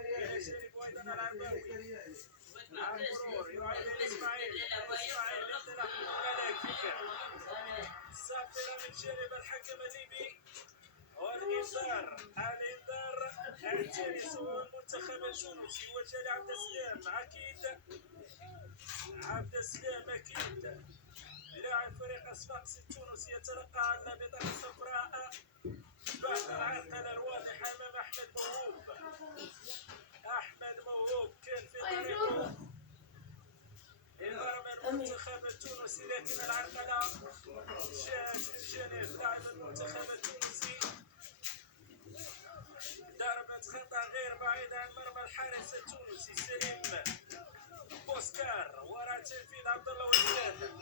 يشارك أيضا العنباوي. على المرور يعيد الإسماعيلي انطلاق ملكي. صافرة من جانب الحكم الليبي. والإنذار اعترسه المنتخب التونسي وجه عبد السلام. أكيد عبد السلام أكيد لاعب فريق صفاقس التونسي يتلقى البطاقة الصفراء بعد العرقلة الواضحة أمام أحمد موهوب. أحمد موهوب كان في طريقه لضرب المنتخب التونسي، لكن العرقلة جاءت من جانب لاعب المنتخب التونسي. ضربة خطأ غير بعيدة عن مرمى الحارس التونسي سليم بوسكار. وراء تنفيذ عبد الله وزان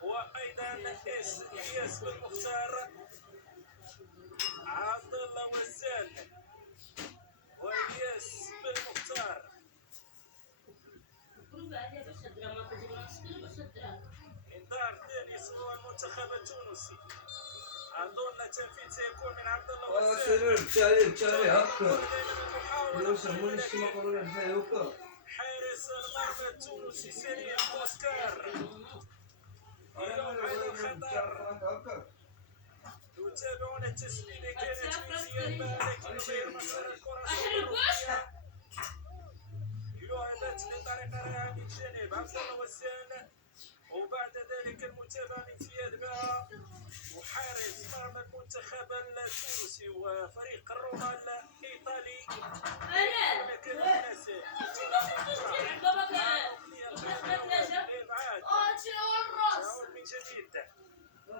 وايضا الياس بن مختار. عبد الله وزان والياس بن مختار. انذار ثاني صنوع المنتخب التونسي. اظن تنفيذ سيكون من عبد الله وزان. حارس المرمى التونسي سليم بوسكار يوقع الخطر. يتابعون التسديدة كانت من زياد باه لكن غير مسار الكرة يلعبت بطريقة رائعة من جانب عبد الله وزان، وبعد ذلك المتابعة من زياد باه وحارس مرمى المنتخب التونسي وفريق الروما الإيطالي.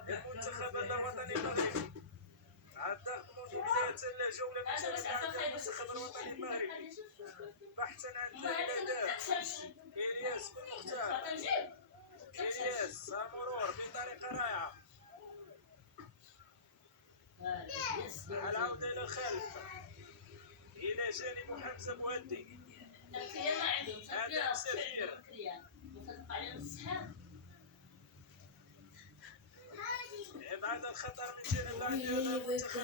المنتخب الوطني المغربي الضغط منذ بداية الجولة من جانب المنتخب الوطني المغربي بحثا عن الأهداف. إلياس بن مختار. إلياس المرور بطريقة رائعة. العودة إلى الخلف إلى جانب حمزة مهدي. آدم سفير. ابعاد الخطر من جانب لاعب المنتخب